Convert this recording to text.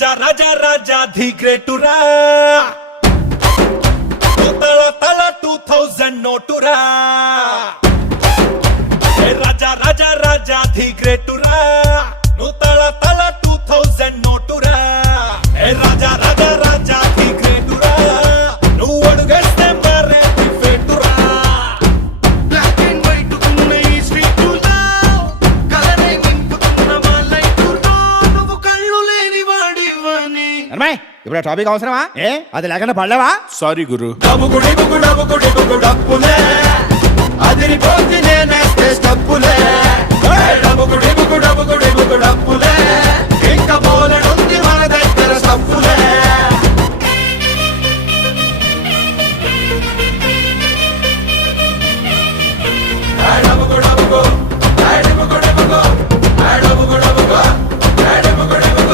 రాజా రాజా రాజా the గ్రేటురా తల తల 2000 నోటురా రాజా రాజా రాజా the గ్రేటురా నువ్వు తల తల 2000 నోటురా రాజా రాజా రాజా ది గ్రేటురా నువ్వు అడుగేస్తే మారే ఫేటురా బ్లాక్ అండ్ వైట్ ఉన్న ఈ స్ట్రీట్ కలరే నింపుతున్న మా లైట్ నువ్వు కళ్ళు లేని వాడివని. అమ్మాయి ఇప్పుడు టాపిక్ అవసరమా? అది లేకుండా పడలేవా? సారీ గురు. డబ్బుకుడి డబ్బులే అదిరిపోతే నేనేస్తే డబ్బులే డబ్బుకుడి డబ్బులే